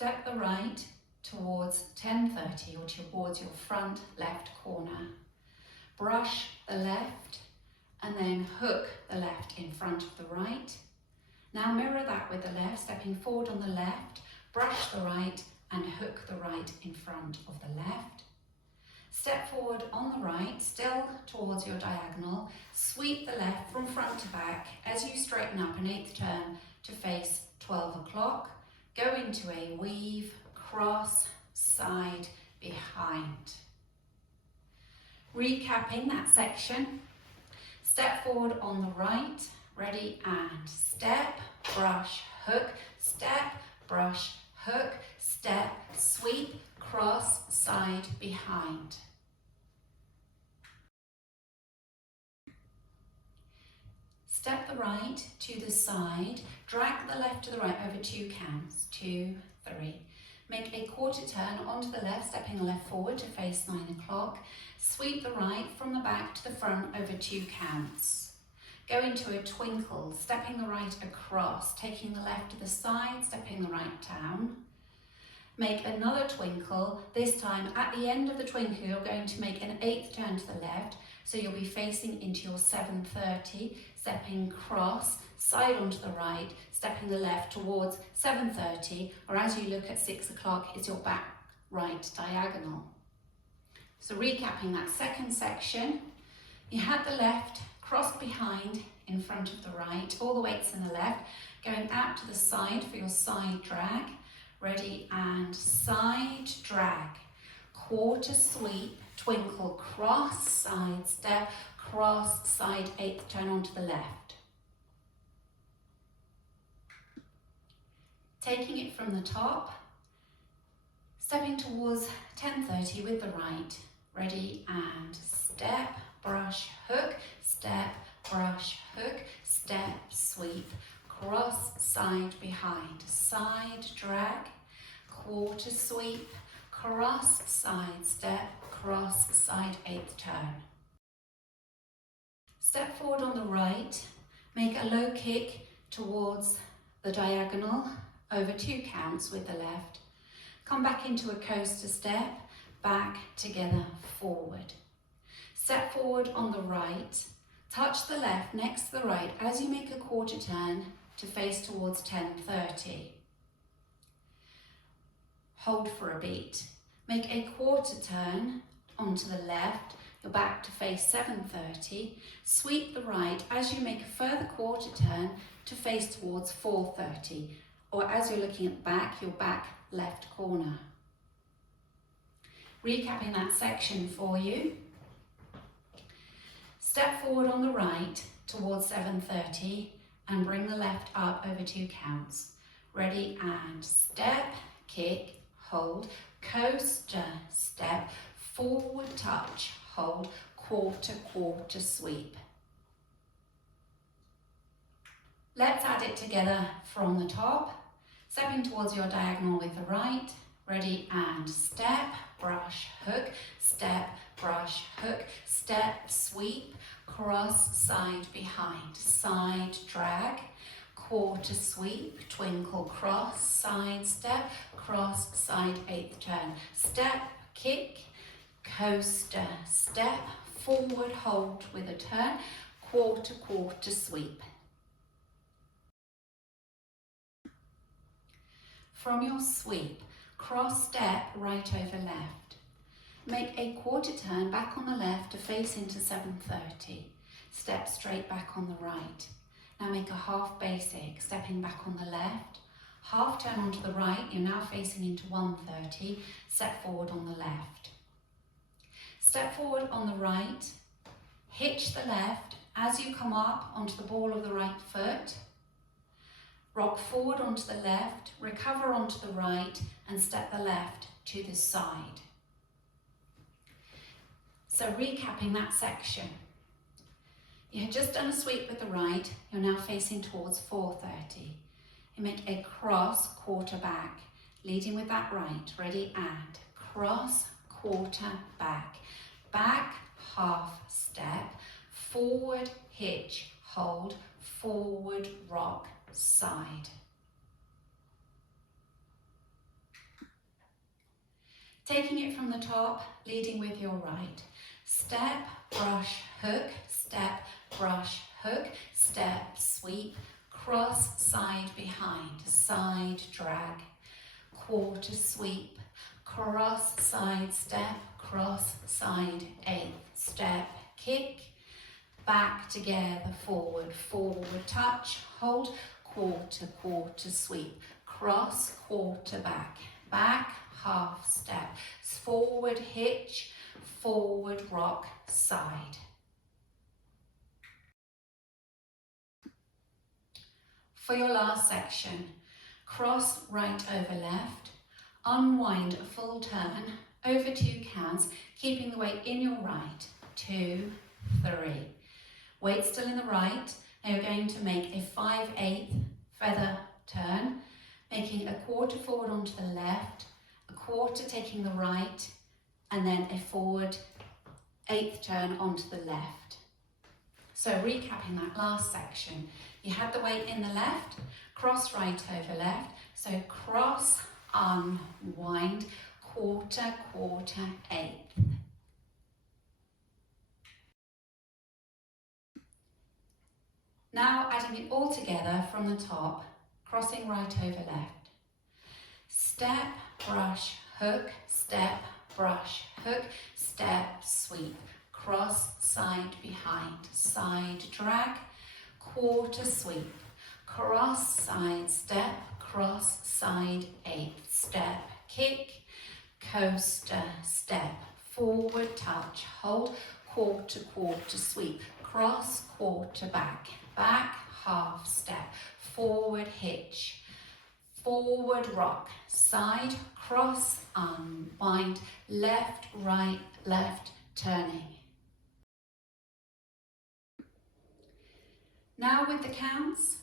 Step the right towards 10:30 or towards your front left corner. Brush the left and then hook the left in front of the right. Now mirror that with the left, stepping forward on the left, brush the right and hook the right in front of the left. Step forward on the right, still towards your diagonal, sweep the left from front to back as you straighten up an 8th turn to face 12 o'clock. Go into a weave, cross, side, behind. Recapping that section, step forward on the right, ready, and step, brush, hook, step, brush, hook, step, sweep, cross, side, behind. Step the right to the side, drag the left to the right over 2 counts, 2, 3. Make a quarter turn onto the left, stepping the left forward to face 9 o'clock. Sweep the right from the back to the front over 2 counts. Go into a twinkle, stepping the right across, taking the left to the side, stepping the right down. Make another twinkle, this time at the end of the twinkle you're going to make an 8th turn to the left, so you'll be facing into your 7:30, stepping cross, side onto the right, stepping the left towards 7:30, or as you look at 6 o'clock, it's your back right diagonal. So recapping that second section, you had the left crossed behind in front of the right, all the weights in the left, going out to the side for your side drag. Ready, and side drag, quarter sweep, twinkle, cross, side step, cross, side 8th turn onto the left. Taking it from the top, stepping towards 10:30 with the right. Ready, and step, brush, hook, step, brush, hook, step, sweep, cross, side, behind, side drag, quarter sweep, cross, side step, cross, side 8th turn. Step forward on the right, make a low kick towards the diagonal over 2 counts with the left. Come back into a coaster step, back, together, forward. Step forward on the right, touch the left next to the right as you make a quarter turn to face towards 10:30. Hold for a beat. Make a quarter turn onto the left, you're back to face 7:30. Sweep the right as you make a further quarter turn to face towards 4:30, or as you're looking at the back, your back left corner. Recapping that section for you. Step forward on the right towards 7:30 and bring the left up over 2 counts. Ready, and step, kick, hold, coaster, step, forward touch, hold, quarter, quarter sweep. Let's add it together from the top. Stepping towards your diagonal with the right. Ready, and step, brush, hook, step, brush, hook, step, sweep, cross, side, behind, side drag, quarter sweep, twinkle, cross, side step, cross, side 8th turn, step, kick, coaster, step, forward hold with a turn, quarter, quarter sweep. From your sweep, cross step right over left. Make a quarter turn back on the left to face into 7:30. Step straight back on the right. Now make a half basic, stepping back on the left. Half turn onto the right, you're now facing into 1:30. Step forward on the left. Step forward on the right. Hitch the left as you come up onto the ball of the right foot. Rock forward onto the left, recover onto the right, and step the left to the side. So recapping that section. You had just done a sweep with the right, you're now facing towards 4:30. You make a cross quarter back, leading with that right. Ready, and cross quarter back, back half step, forward hitch, hold, forward rock, side. Taking it from the top, leading with your right. Step, brush, hook, step, brush, hook, step, sweep, cross, side, behind, side, drag, quarter, sweep, cross, side, step, cross, side, eighth, step, kick, back together, forward, forward, touch, hold, quarter, quarter, sweep, cross, quarter, back, back, half step, forward, hitch, forward, rock, side. For your last section, cross right over left, unwind a full turn over 2 counts, keeping the weight in your right, 2, 3. Weight still in the right. Now you're going to make a 5/8 feather turn, making a quarter forward onto the left, a quarter taking the right, and then a forward 1/8 turn onto the left. So recapping that last section, you had the weight in the left, cross right over left, so cross, unwind, quarter, quarter, 1/8. Now adding it all together from the top, crossing right over left. Step, brush, hook, step, brush, hook, step, sweep, cross, side, behind, side, drag, quarter, sweep, cross, side, step, cross, side, 1/8, step, kick, coaster, step, forward, touch, hold, quarter, quarter, sweep, cross, quarter, back, back, half step, forward, hitch, forward, rock, side, cross, unwind, left, right, left, turning. Now with the counts,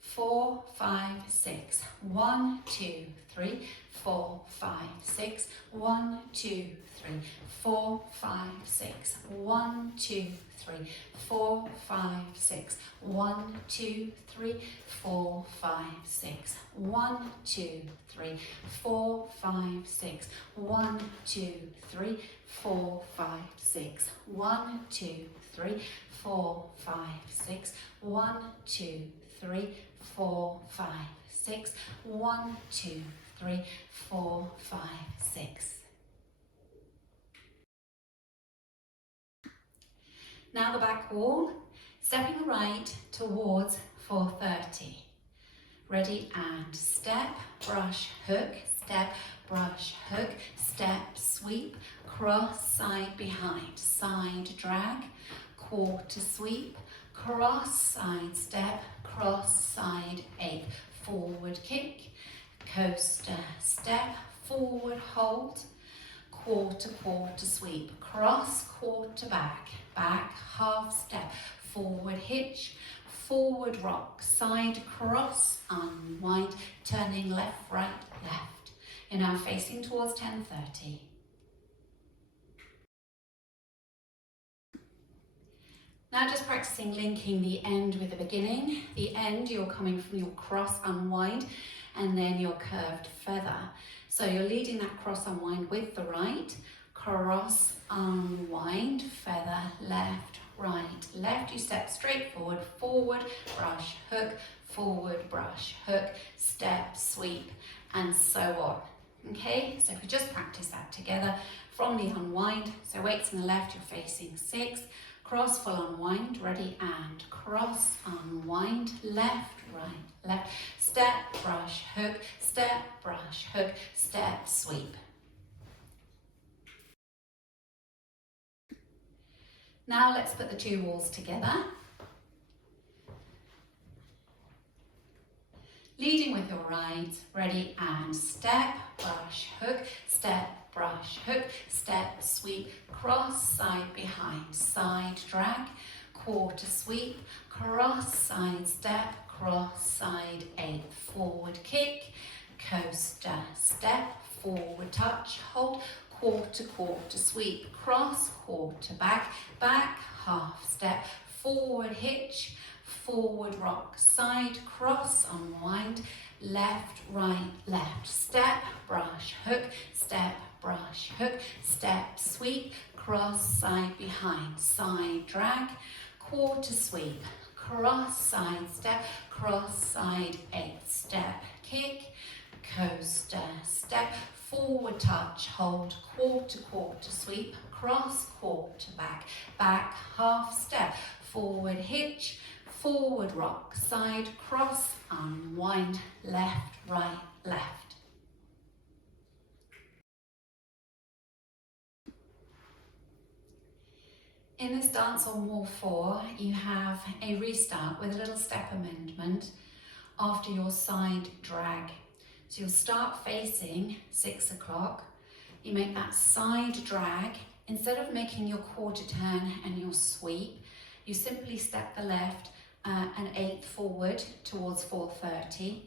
4, 5, 6, 1, 2, 3, 4, 5, 6, 1, 2, 3, 4, 5, 6, 1, 2, 3, 4, 5, 6, 1, 2, 3, 4, 5, 6, 1, 2, 3, 4, 5, 6, 1, 2, 3, 4, 5, 6, 1, 2, 3, 4, 5, 6, 1, 2, 3, 4, 5, 6, 1, 2, 3, 4, 5, 6. Now the back wall, stepping the right towards 430. Ready and step, brush, hook, step, brush, hook, step, sweep, cross, side, behind, side, drag, quarter, sweep, cross, side, step, cross, side, 1/8, forward, kick, coaster, step, forward, hold, quarter, quarter, sweep, cross, quarter, back, back, half step, forward, hitch, forward, rock, side, cross, unwind, turning left, right, left. You're now facing towards 10:30. Now just practicing linking the end with the beginning. The end, you're coming from your cross unwind and then your curved feather. So you're leading that cross unwind with the right, cross, unwind, feather, left, right, left. You step straight forward, forward, brush, hook, forward, brush, hook, step, sweep, and so on. Okay, so if we just practice that together from the unwind. So weights on the left, you're facing 6, cross, full unwind, ready and cross, unwind, left, right, left, step, brush, hook, step, brush, hook, step, sweep. Now let's put the 2 walls together. Leading with your right, ready and step, brush, hook, step, brush, hook, step, sweep, cross, side, behind, side, drag, quarter, sweep, cross, side, step, cross, side, 1/8, forward, kick, coaster, step, forward, touch, hold, quarter, quarter, sweep, cross, quarter, back, back, half step, forward, hitch, forward rock, side, cross, unwind, left, right, left, step, brush, hook, step, brush, hook, step, sweep, cross, side, behind, side, drag, quarter sweep, cross, side, step, cross, side, 8, step, kick, coaster, step, forward touch, hold, quarter, quarter sweep, cross, quarter, back, back, half step, forward hitch, forward rock, side, cross, unwind, left, right, left. In this dance on wall 4, you have a restart with a little step amendment after your side drag. So you'll start facing 6 o'clock, you make that side drag. Instead of making your quarter turn and your sweep, you simply step the left an eighth forward towards 4:30,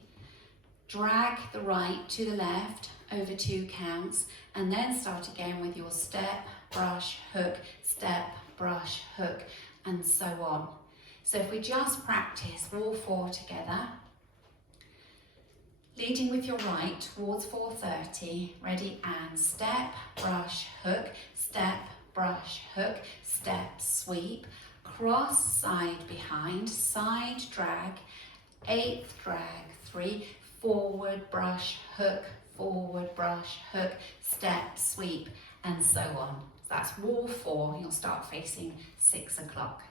drag the right to the left over 2 counts, and then start again with your step, brush, hook, step, brush, hook, and so on. So if we just practice wall 4 together, leading with your right towards 4:30, ready, and step, brush, hook, step, brush, hook, step, sweep, cross, side, behind, side, drag, 8th drag, 3, forward, brush, hook, step, sweep, and so on. So that's wall 4, you'll start facing 6 o'clock.